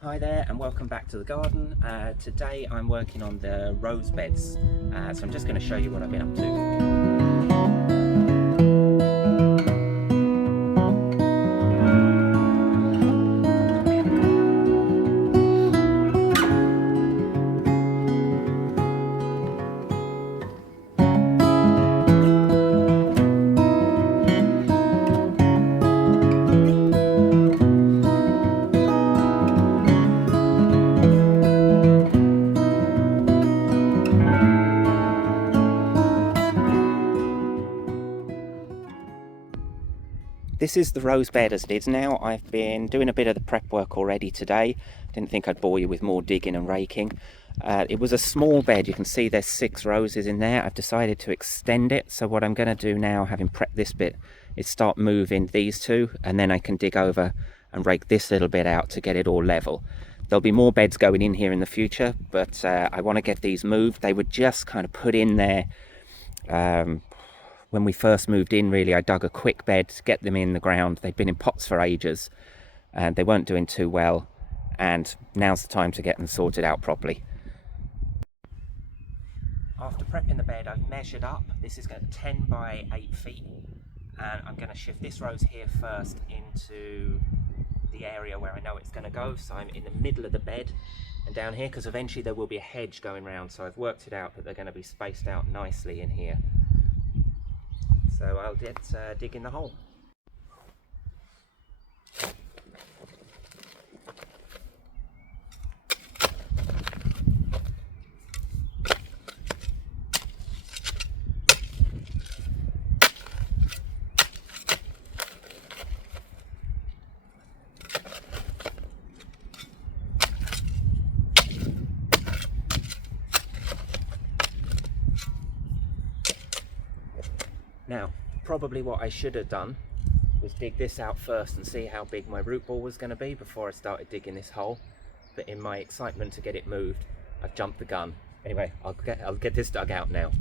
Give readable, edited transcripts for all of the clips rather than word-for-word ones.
Hi there and welcome back to the garden. Today I'm working on the rose beds, so I'm just going to show you what I've been up to. This is the rose bed as it is now. I've been doing a bit of the prep work already today. Didn't think I'd bore you with more digging and raking. It was a small bed. You can see there's 6 roses in there. I've decided to extend it. So what I'm going to do now, having prepped this bit, is start moving these two, and then I can dig over and rake this little bit out to get it all level. There'll be more beds going in here in the future, but I want to get these moved. They were just kind of put in there when we first moved in. Really, I dug a quick bed to get them in the ground. They'd been in pots for ages and they weren't doing too well, and now's the time to get them sorted out properly. After prepping the bed, I've measured up. This is going 10 by 8 feet, and I'm going to shift this rose here first into the area where I know it's going to go. So I'm in the middle of the bed and down here, because eventually there will be a hedge going round, so I've worked it out that they're going to be spaced out nicely in here. So I'll get digging the hole. Now, probably what I should have done was dig this out first and see how big my root ball was going to be before I started digging this hole. But in my excitement to get it moved, I've jumped the gun. Anyway, I'll get this dug out now.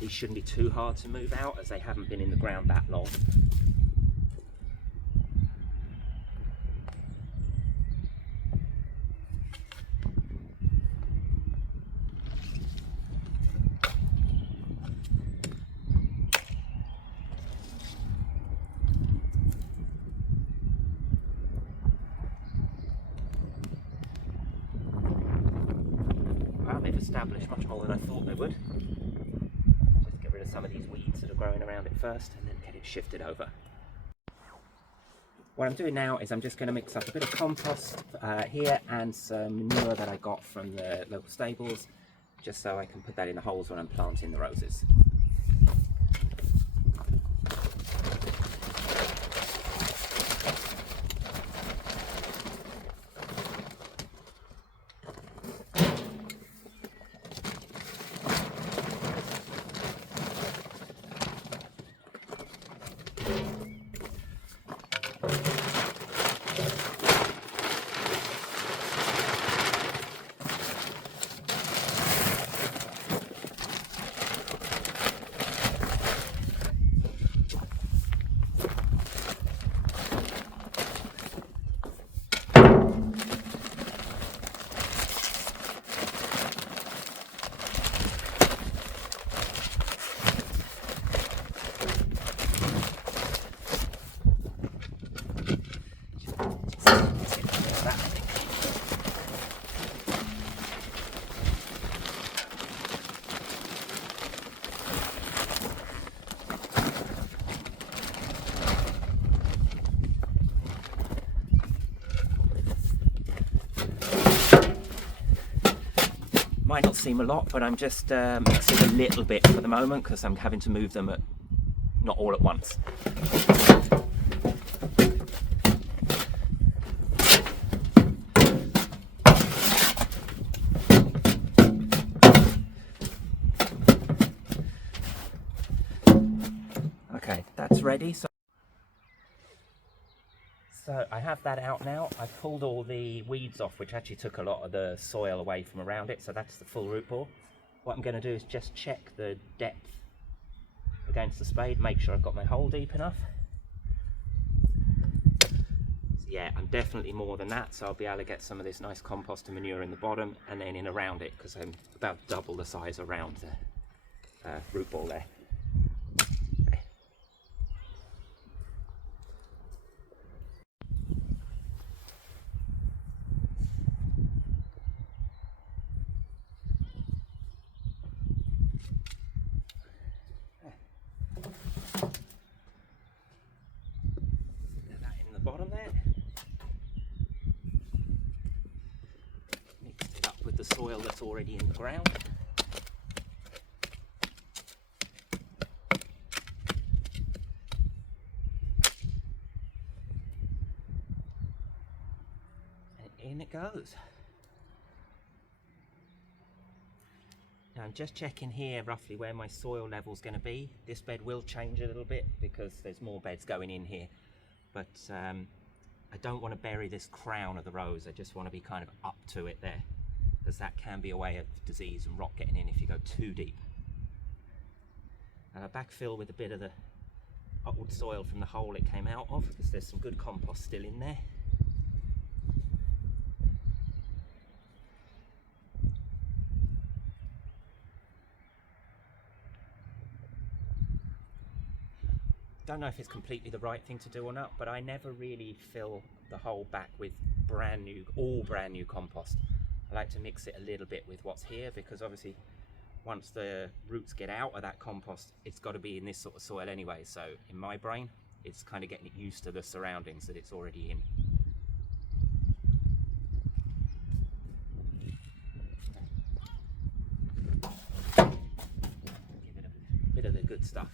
These shouldn't be too hard to move out as they haven't been in the ground that long. Wow, they've established much more than I thought they would. Just get rid of some of these weeds that are growing around it first and then get it shifted over. What I'm doing now is I'm just going to mix up a bit of compost here and some manure that I got from the local stables, just so I can put that in the holes when I'm planting the roses. Might not seem a lot, but I'm just mixing a little bit for the moment because I'm having to move them not all at once. Okay, that's ready. So So I have that out now. I've pulled all the weeds off, which actually took a lot of the soil away from around it. So that's the full root ball. What I'm going to do is just check the depth against the spade, make sure I've got my hole deep enough. So yeah, I'm definitely more than that, so I'll be able to get some of this nice compost and manure in the bottom and then in around it, because I'm about double the size around the root ball there. Okay. That in the bottom there. Mixed it up with the soil that's already in the ground. In it goes. Now I'm just checking here roughly where my soil level is going to be. This bed will change a little bit because there's more beds going in here, but I don't want to bury this crown of the rose. I just want to be kind of up to it there, because that can be a way of disease and rot getting in if you go too deep. And I backfill with a bit of the old soil from the hole it came out of, because there's some good compost still in there. Don't know if it's completely the right thing to do or not, but I never really fill the hole back with all brand new compost. I like to mix it a little bit with what's here, because obviously once the roots get out of that compost, it's got to be in this sort of soil anyway. So in my brain, it's kind of getting it used to the surroundings that it's already in. Give it a bit of the good stuff.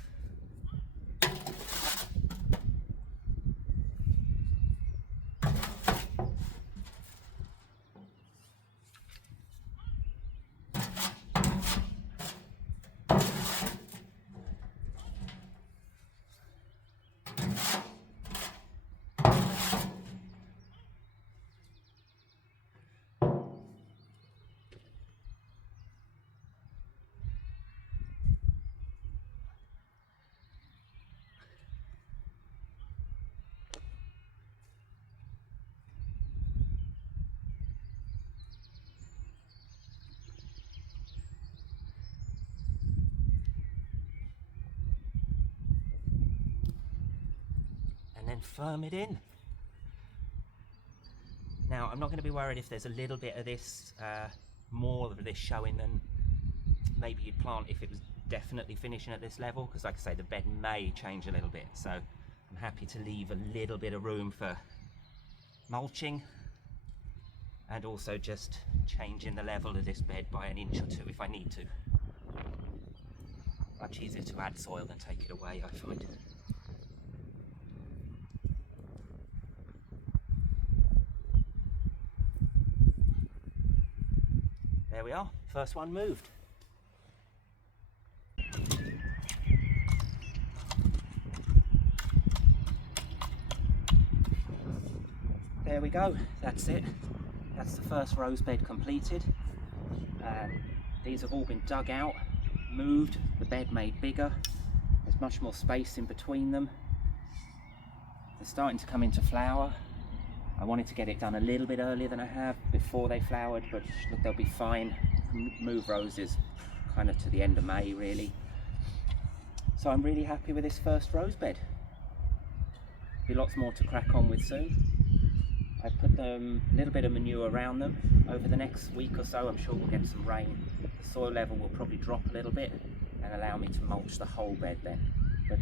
And then firm it in. Now I'm not going to be worried if there's a little bit of this, more of this showing than maybe you'd plant if it was definitely finishing at this level, because like I say, the bed may change a little bit, so I'm happy to leave a little bit of room for mulching and also just changing the level of this bed by an inch or two if I need to. Much easier to add soil than take it away, I find. There we are, first one moved. There we go, that's it. That's the first rose bed completed. These have all been dug out, moved, the bed made bigger. There's much more space in between them. They're starting to come into flower. I wanted to get it done a little bit earlier than I have before they flowered, but look, they'll be fine. Move roses kind of to the end of May really. So I'm really happy with this first rose bed. Be lots more to crack on with soon. I put a little bit of manure around them. Over the next week or so I'm sure we'll get some rain. The soil level will probably drop a little bit and allow me to mulch the whole bed then. But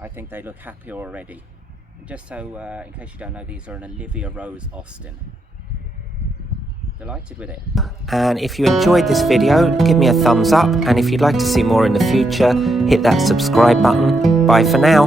I think they look happier already. And just so, in case you don't know, these are an Olivia Rose Austin. Delighted with it. And if you enjoyed this video, give me a thumbs up, and if you'd like to see more in the future, hit that subscribe button. Bye for now.